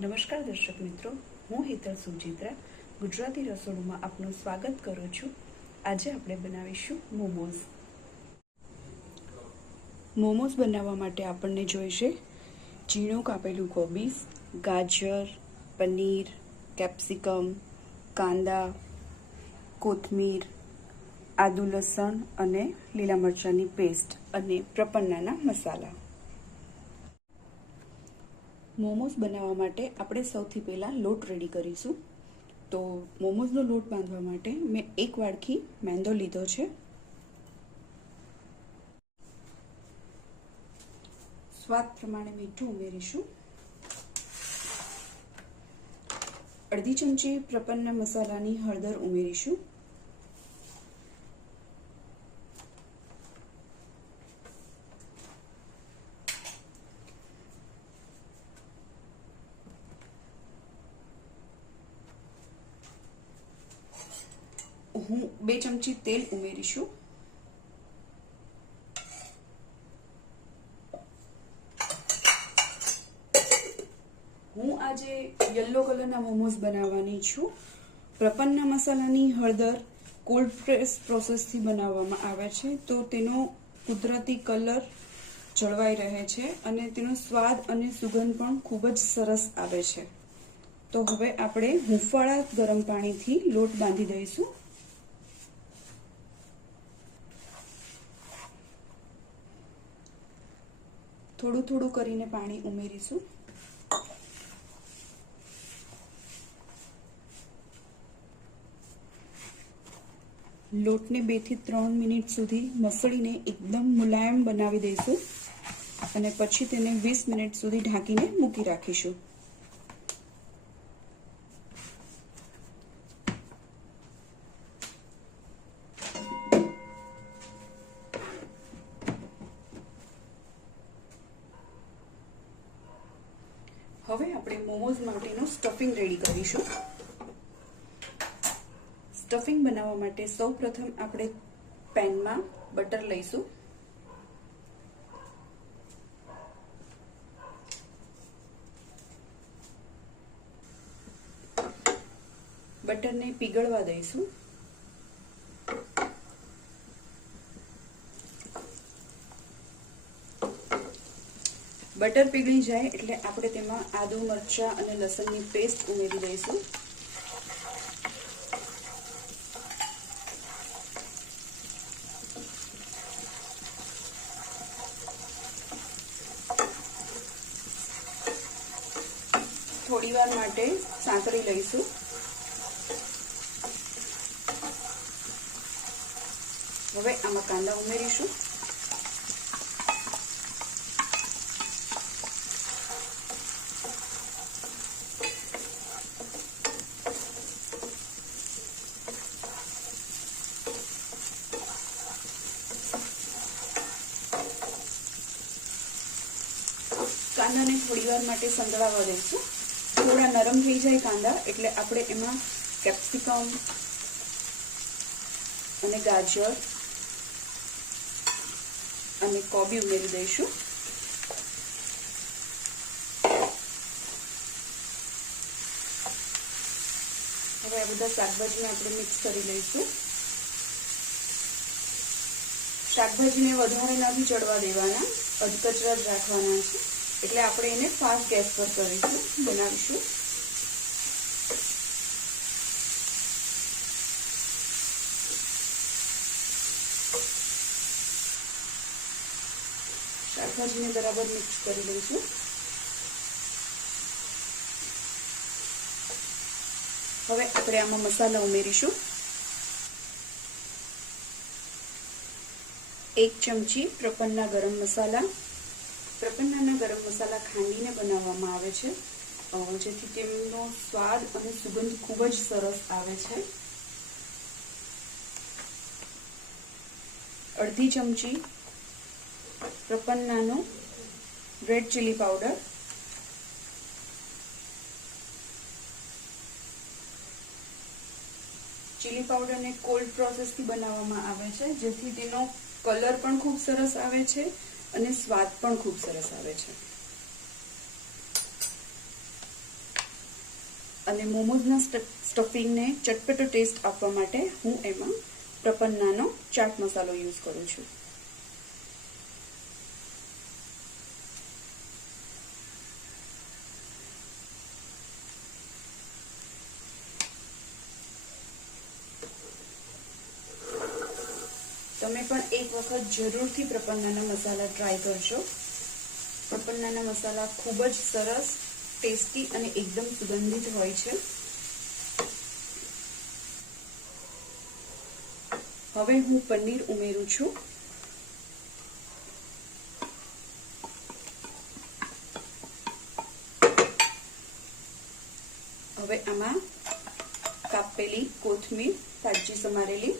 નમસ્કાર દર્શક મિત્રો, હું હેતલ સુચિત્રા ગુજરાતી રસોડુમાં આપનું સ્વાગત કરું છું. આજે આપણે બનાવીશું મોમોઝ. મોમોઝ બનાવવા માટે આપણને જોઈશે ઝીણું કાપેલું કોબીસ ગાજર, પનીર, કેપ્સિકમ, કાંદા, કોથમીર, આદુ લસણ અને લીલા મરચાંની પેસ્ટ અને પ્રપન્નાના મસાલા. મોમોઝ બનાવવા માટે આપણે સૌથી પહેલાં લોટ રેડી કરીશું. તો મોમોઝનો લોટ બાંધવા માટે મેં એક વાડકી મેંદો લીધો છે. સ્વાદ પ્રમાણે મીઠું ઉમેરીશું. અડધી ચમચી પ્રપન્ન મસાલાની હળદર ઉમેરીશું હું બે ચમચી તેલ ઉમેરીશું. હું આજે યલો કલરના મોમોઝ બનાવવાની છું. પ્રપન્ના મસાલાની હળદર કોલ્ડ પ્રેસ પ્રોસેસથી બનાવવામાં આવે છે. તો તેનો કુદરતી કલર જળવાઈ રહે છે અને તેનો સ્વાદ અને સુગંધ પણ ખૂબ જ સરસ આવે છે. તો હવે આપણે હુંફાળા ગરમ પાણીથી લોટ બાંધી દઈશું. થોડું થોડું કરીને પાણી ઉમેરીશું. લોટને બેથી ત્રણ મિનિટ સુધી મસળીને એકદમ મુલાયમ બનાવી દઈશું અને પછી તેને વીસ મિનિટ સુધી ઢાંકીને મૂકી રાખીશું હવે આપણે મોમોઝ માટેનું સ્ટફિંગ રેડી કરીશું. સ્ટફિંગ બનાવવા માટે સૌ પ્રથમ આપણે પેનમાં બટર લઈશું. બટરને પીગળવા દઈશું. બટર પીગળી જાય એટલે આપણે તેમાં આદુ, મરચા અને લસણની પેસ્ટ ઉમેરી દઈશું. થોડી વાર માટે સાંકળી લઈશું. હવે આમાં કાંદા ઉમેરીશું કાંદાને થોડી વાર માટે સંતળાવા દઈશું થોડા નરમ થઈ જાય કાંદા, એટલે આપણે એમાં કેપ્સિકમ અને ગાજર અને કોબી ઉમેરી દઈશું. હવે આ બધા શાકભાજીને આપણે મિક્સ કરી લઈશું. શાકભાજીને વધારે નથી ચડવા દેવાના, અધકચરા જ રાખવાના છે. એટલે આપણે એને ફાસ્ટ ગેસ પર કરીશું, બનાવીશું. શાકભાજીને બરાબર મિક્સ કરી લઈશું. હવે આપણે આમાં મસાલા ઉમેરીશું. એક ચમચી પ્રપન્ના ગરમ મસાલા. પ્રપન્નાના ગરમ મસાલા ખાંડીને બનાવવામાં આવે છે. જેથી તેમનો સ્વાદ અને સુગંધ ખૂબ જ સરસ આવે છે. અડધી ચમચી પ્રપન્નાનો રેડ ચીલી પાવડર. ચીલી પાવડરને કોલ્ડ પ્રોસેસથી બનાવવામાં આવે છે, જેથી તેનો કલર પણ ખૂબ સરસ આવે છે. અને સ્વાદ પણ ખૂબ સરસ આવે છે. અને મોમોઝના સ્ટફિંગને ચટપટો ટેસ્ટ આપવા માટે હું એમાં પ્રપન્નાનો ચાટ મસાલો યુઝ કરું છું. તમે પણ એક વખત જરૂરથી પ્રપન્નાના મસાલા ટ્રાય કરશો પ્રપન્નાના મસાલા ખૂબ જ સરસ, ટેસ્ટી અને એકદમ સુગંધિત હોય છે. હવે હું પનીર ઉમેરું છું. હવે આમાં કાપેલી કોથમીર તાજી સમારેલી.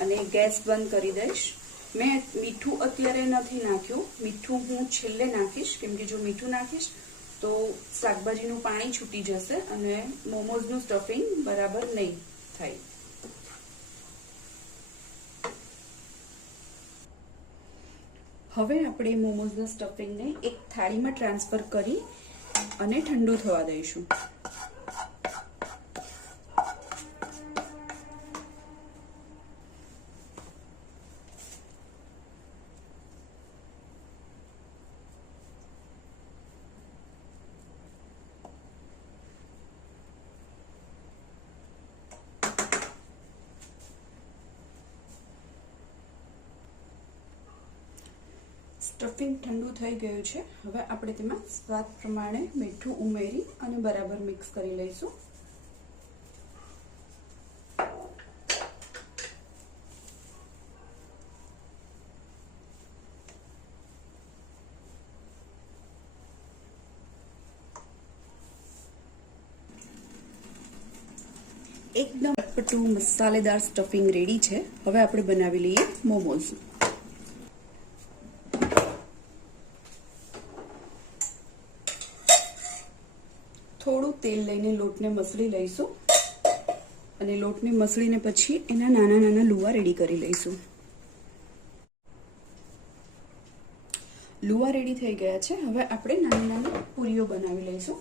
અને ગેસ બંધ કરી દઈશ. મેં મીઠું અત્યારે નથી નાખ્યું. મીઠું હું છેલ્લે નાખીશ, કેમ કે જો મીઠું નાખીશ તો શાકભાજીનું પાણી છૂટી જશે અને મોમોઝનું સ્ટફિંગ બરાબર નહીં થાય. હવે આપણે મોમોઝના સ્ટફિંગને એક થાળીમાં ટ્રાન્સફર કરી અને ઠંડુ થવા દઈશું. સ્ટફિંગ ઠંડુ થઈ ગયું છે. હવે આપણે તેમાં સ્વાદ પ્રમાણે મીઠું ઉમેરી અને બરાબર મિક્સ કરી લઈશું. એકદમ મસાલેદાર સ્ટફિંગ રેડી છે. હવે આપણે બનાવી લઈએ મોમોઝ થોડું તેલ લઈને લોટને મસળી લઈશું. અને લોટને મસળીને પછી એના નાના નાના લુવા રેડી કરી લઈશું. લુવા રેડી થઈ ગયા છે. હવે આપણે નાની નાની પૂરીઓ બનાવી લઈશું.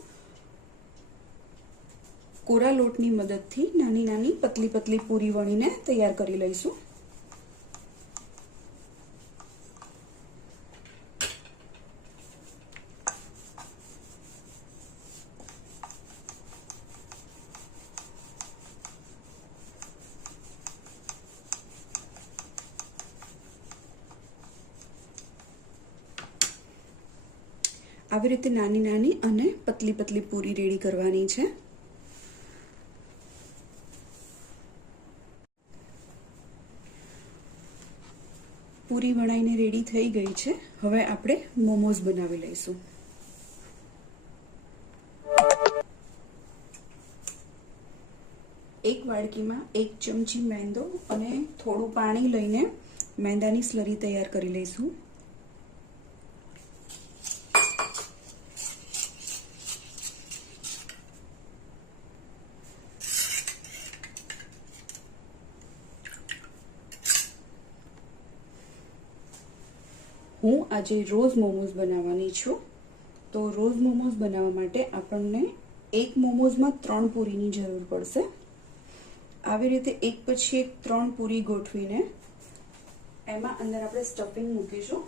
કોરા લોટની મદદથી નાની નાની પતલી પતલી પૂરી વણીને તૈયાર કરી લઈશું આવી રીતે નાની નાની અને પતલી પતલી પૂરી રેડી કરવાની છે. પૂરી વણાઈને રેડી થઈ ગઈ છે. હવે આપણે મોમોઝ બનાવી લઈશું. એક વાડકીમાં એક ચમચી મેંદો અને થોડું પાણી લઈને મેંદાની સ્લરી તૈયાર કરી લઈશું. હું આજે રોઝ મોમોઝ બનાવવાની છું. તો રોઝ મોમોઝ બનાવવા માટે આપણને એક મોમોઝમાં ત્રણ પૂરીની જરૂર પડશે. આવી રીતે એક પછી એક ત્રણ પૂરી ગોઠવીને એમાં અંદર આપણે સ્ટફિંગ મૂકીશું.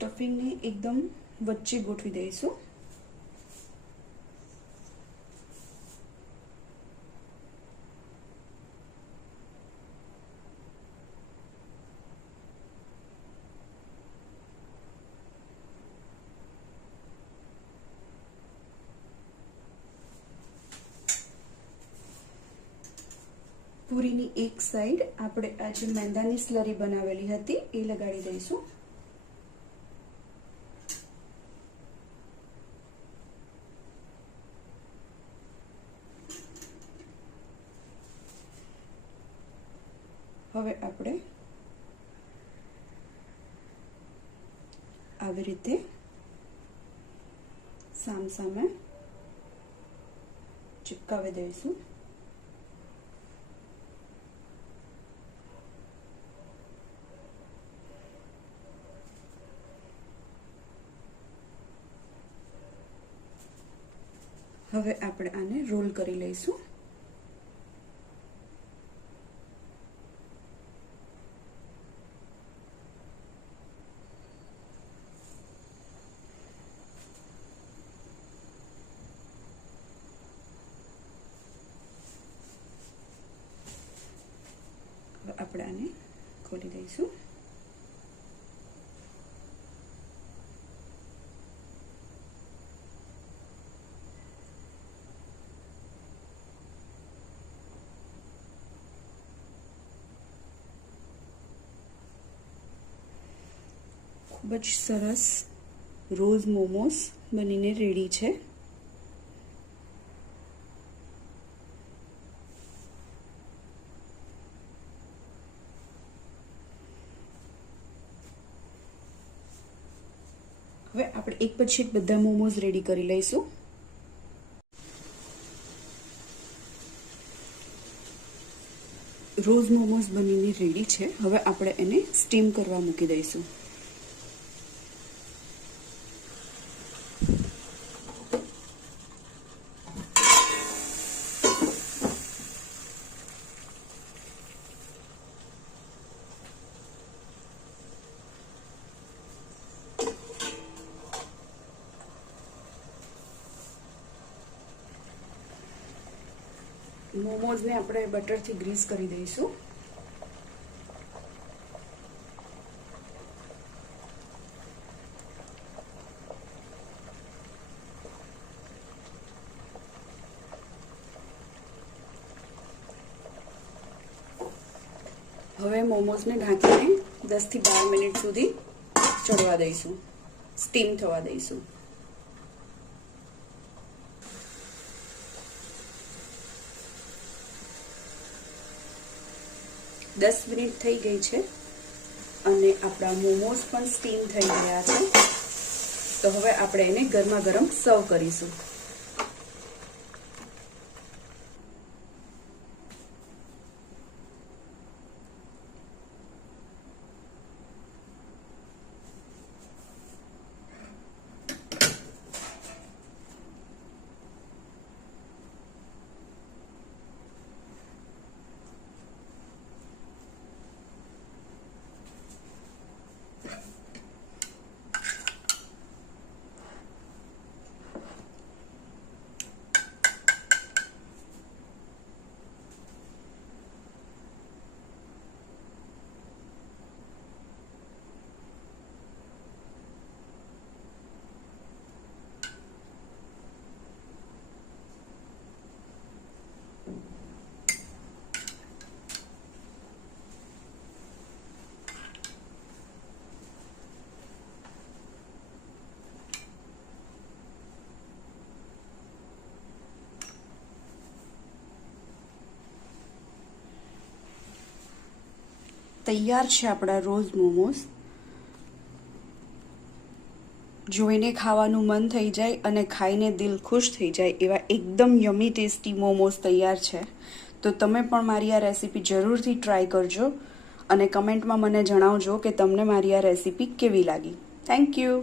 સ્ટફિંગને એકદમ વચ્ચે ગોઠવી દઈશું. પૂરીની એક સાઈડ આપણે આજે મેંદાની સ્લરી બનાવેલી હતી, એ લગાડી દઈશું હવે આપણે આવી રીતે સામ સામે ચિપકાવી દઈશું. હવે આપણે આને રોલ કરી લઈશું હવે આપણે ખોલી દઈશું. ખૂબ જ સરસ રોઝ મોમોસ બનીને રેડી છે હવે એક પછી એક બધા મોમોઝ રેડી કરી લઈશું. રોઝ મોમોઝ બનીને રેડી છે. હવે આપણે એને સ્ટીમ કરવા મૂકી દઈશું. મોમોઝને આપણે બટરથી ગ્રીસ કરી દઈશું. હવે મોમોઝને ઢાંકીને દસથી બાર મિનિટ સુધી ચડવા દઈશું. સ્ટીમ થવા દઈશું. દસ મિનિટ થઈ ગઈ છે અને આપણા મોમોઝ પણ સ્ટીમ થઈ ગયા છે. તો હવે આપણે એને ગરમા ગરમ સર્વ કરીશું. તૈયાર છે આપણા રોઝ મોમોઝ. જોઈને ખાવાનું મન થઈ જાય અને ખાઈને દિલ ખુશ થઈ જાય એવા એકદમ યમી ટેસ્ટી મોમોઝ તૈયાર છે. તો તમે પણ મારી આ રેસીપી જરૂરથી ટ્રાય કરજો અને કમેન્ટમાં મને જણાવજો કે તમને મારી આ રેસીપી કેવી લાગી. Thank you